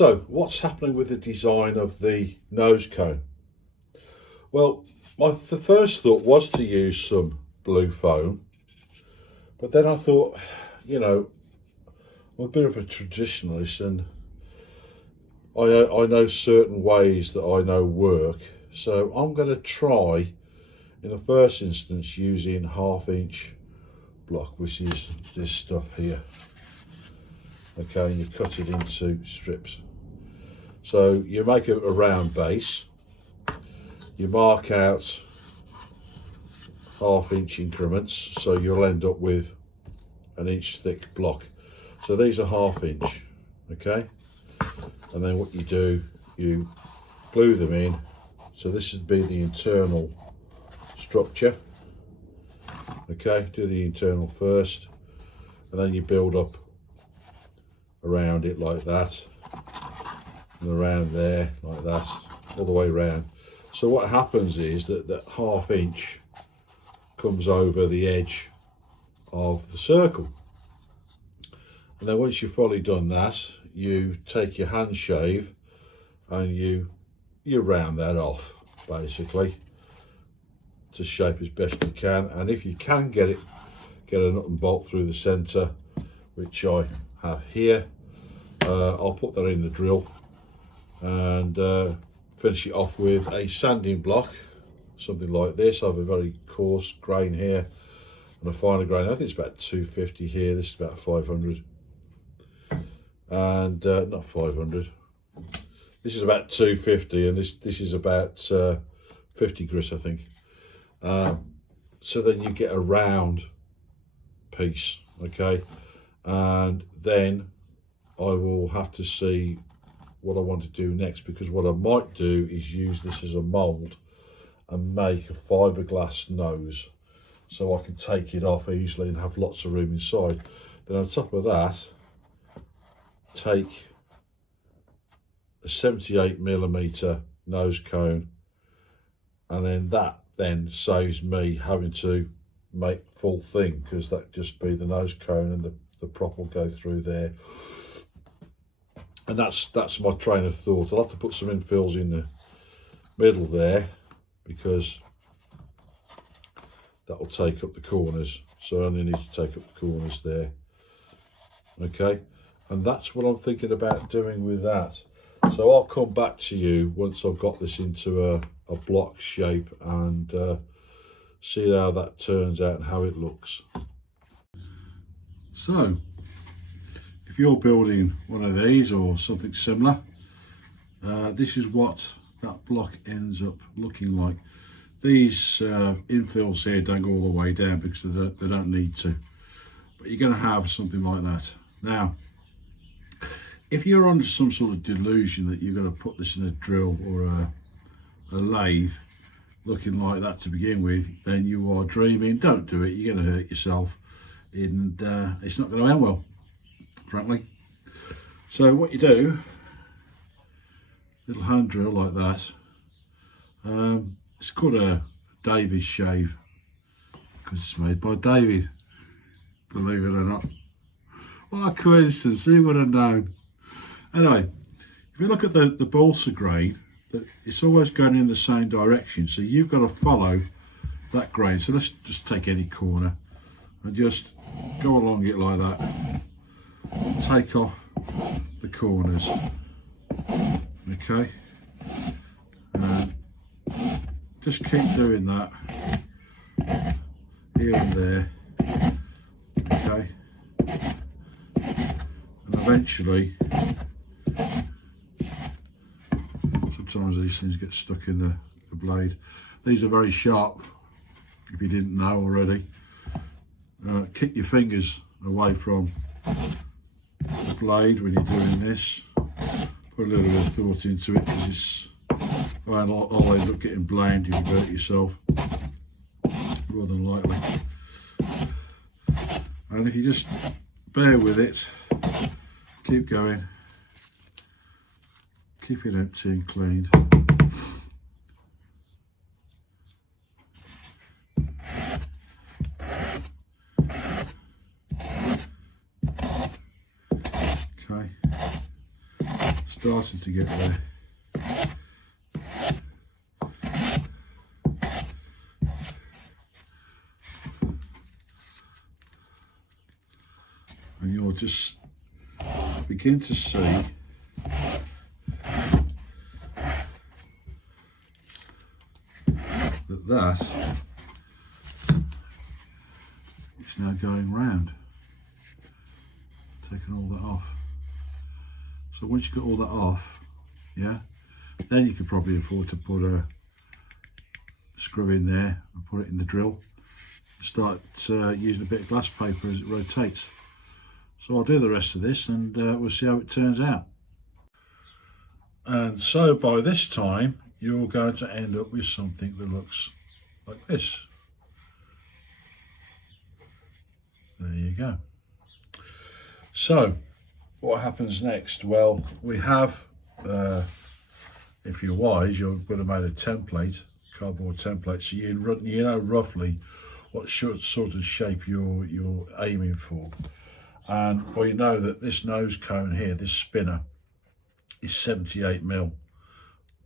So what's happening with the design of the nose cone? Well, the first thought was to use some blue foam, but then I thought, you know, I'm a bit of a traditionalist, and I know certain ways that I know work, so I'm going to try in the first instance using 1/2 inch block, which is this stuff here. Okay, and you cut it into strips. So you make a round base, you mark out 1/2 inch increments, so you'll end up with an inch thick block. So these are 1/2 inch, okay? And then what you do, you glue them in. So this would be the internal structure. Okay, do the internal first, and then you build up around it like that, and around there like that, all the way around. So what happens is that 1/2 inch comes over the edge of the circle, and then once you've fully done that, you take your hand shave and you round that off basically to shape as best you can. And if you can get a nut and bolt through the center, which I have here, I'll put that in the drill and finish it off with a sanding block, something like this. I have a very coarse grain here and a finer grain. I think it's about 250 here. This is about 500, and not 500. This is about 250, and this is about 50 grit, I think. So then you get a round piece, okay, and then I will have to see what I want to do next, because what I might do is use this as a mold and make a fiberglass nose so I can take it off easily and have lots of room inside. Then on top of that, take a 78mm nose cone, and then that saves me having to make full thing, because that just be the nose cone and the prop will go through there. And that's my train of thought. I'll have to put some infills in the middle there, because that will take up the corners, so I only need to take up the corners there. Okay, and that's what I'm thinking about doing with that. So I'll come back to you once I've got this into a block shape and see how that turns out and how it looks. So if you're building one of these or something similar, this is what that block ends up looking like. These infills here don't go all the way down because they don't need to, but you're going to have something like that. Now, if you're under some sort of delusion that you're going to put this in a drill or a lathe looking like that to begin with, then you are dreaming. Don't do it. You're going to hurt yourself, and it's not going to end well, frankly. So what you do, little hand drill like that. It's called a David shave because it's made by David, believe it or not. What a coincidence, who would have known? Anyway, if you look at the balsa grain, it's always going in the same direction, so you've got to follow that grain. So let's just take any corner and just go along it like that. Take off the corners, okay, and just keep doing that here and there, okay, and eventually, sometimes these things get stuck in the blade. These are very sharp, if you didn't know already. Keep your fingers away from the blade when you're doing this. Put a little bit of thought into it, because it's I'll end up getting blamed if you hurt yourself, more than likely. And if you just bear with it, keep going, keep it empty and cleaned. Okay, starting to get there. And you'll just begin to see that is now going round, taking all that off. So once you've got all that off, yeah, then you could probably afford to put a screw in there and put it in the drill. Start using a bit of glass paper as it rotates. So I'll do the rest of this and we'll see how it turns out. And so by this time you're going to end up with something that looks like this. There you go. So what happens next? Well, we have, if you're wise, you would have made a template, cardboard template, so you know roughly what sort of shape you're aiming for. And well, you know that this nose cone here, this spinner, is 78mm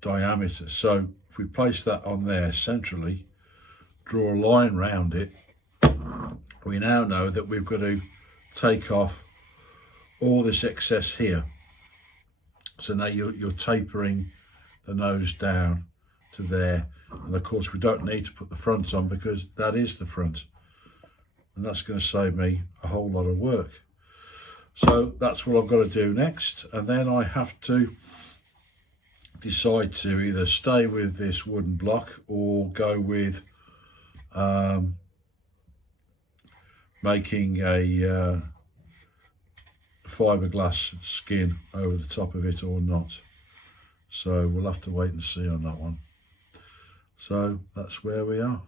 diameter. So if we place that on there centrally, draw a line round it, we now know that we've got to take off all this excess here. So now you're tapering the nose down to there. And of course we don't need to put the front on because that is the front. And that's going to save me a whole lot of work. So that's what I've got to do next. And then I have to decide to either stay with this wooden block or go with making a fiberglass skin over the top of it or not. So we'll have to wait and see on that one. So that's where we are.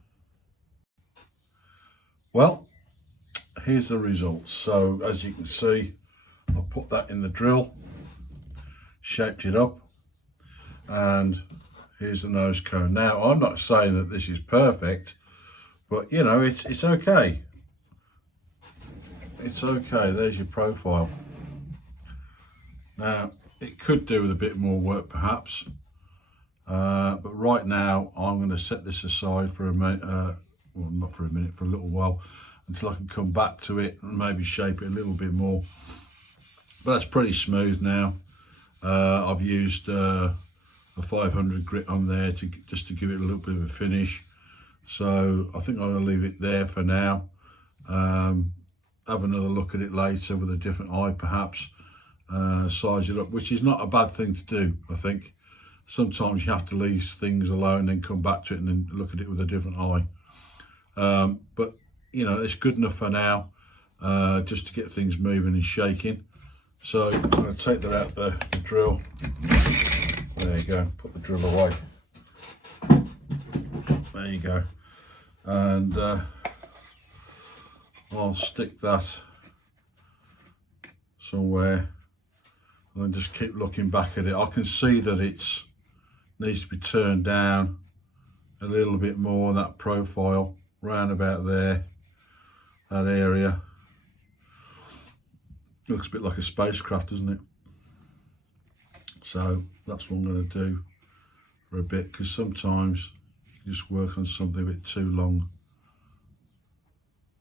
Well, here's the results. So as you can see, I put that in the drill, shaped it up, and here's the nose cone. Now I'm not saying that this is perfect, but you know, it's okay. It's okay. There's your profile. Now it could do with a bit more work perhaps, but right now I'm going to set this aside for a minute, well not for a minute, for a little while, until I can come back to it and maybe shape it a little bit more. But that's pretty smooth now. I've used a 500 grit on there just to give it a little bit of a finish. So I think I'm going to leave it there for now. Have another look at it later with a different eye perhaps, size it up, which is not a bad thing to do. I think sometimes you have to leave things alone and come back to it and then look at it with a different eye. But you know, it's good enough for now, just to get things moving and shaking. So I'm going to take that out the drill. There you go, put the drill away. There you go. And I'll stick that somewhere and just keep looking back at it. I can see that it needs to be turned down a little bit more, that profile, round about there, that area. Looks a bit like a spacecraft, doesn't it? So that's what I'm going to do for a bit, because sometimes you just work on something a bit too long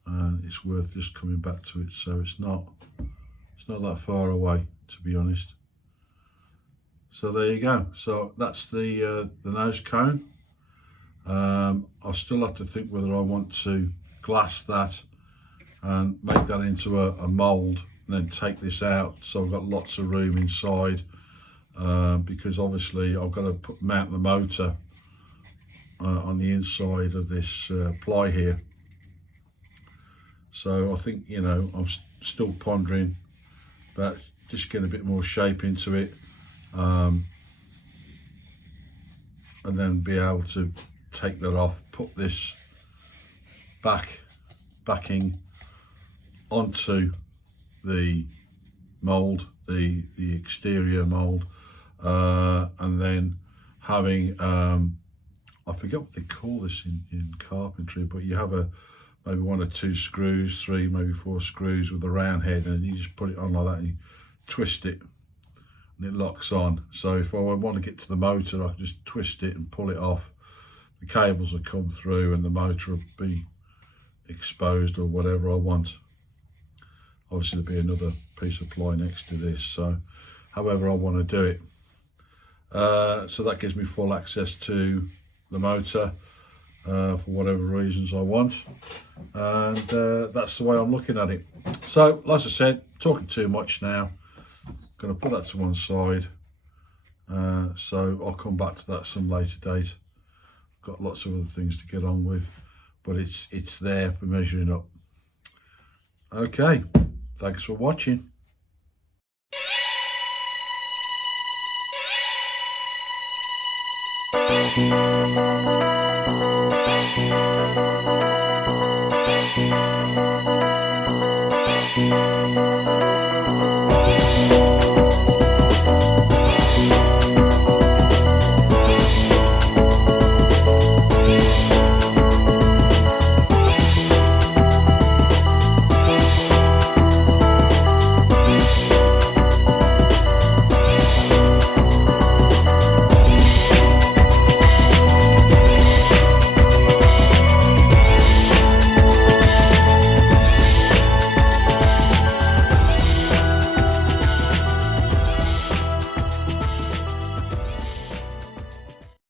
and it's worth just coming back to it. So it's not that far away, to be honest. So there you go. So that's the nose cone. I'll still have to think whether I want to glass that and make that into a mould and then take this out so I've got lots of room inside, because obviously I've got to mount the motor on the inside of this ply here. So I think, you know, I'm still pondering about just getting a bit more shape into it, and then be able to take that off, put this backing onto the mould, the exterior mould, and then having I forget what they call this in carpentry, but you have maybe 1 or 2 screws, 3, maybe 4 screws with a round head, and you just put it on like that and you twist it, and it locks on. So if I want to get to the motor, I can just twist it and pull it off. The cables will come through and the motor will be exposed or whatever I want. Obviously there'll be another piece of ply next to this, so however I want to do it. So that gives me full access to the motor for whatever reasons I want, and that's the way I'm looking at it. So like I said, talking too much now, I'm going to put that to one side, so I'll come back to that some later date. Got lots of other things to get on with, but it's there for measuring up. Okay, thanks for watching.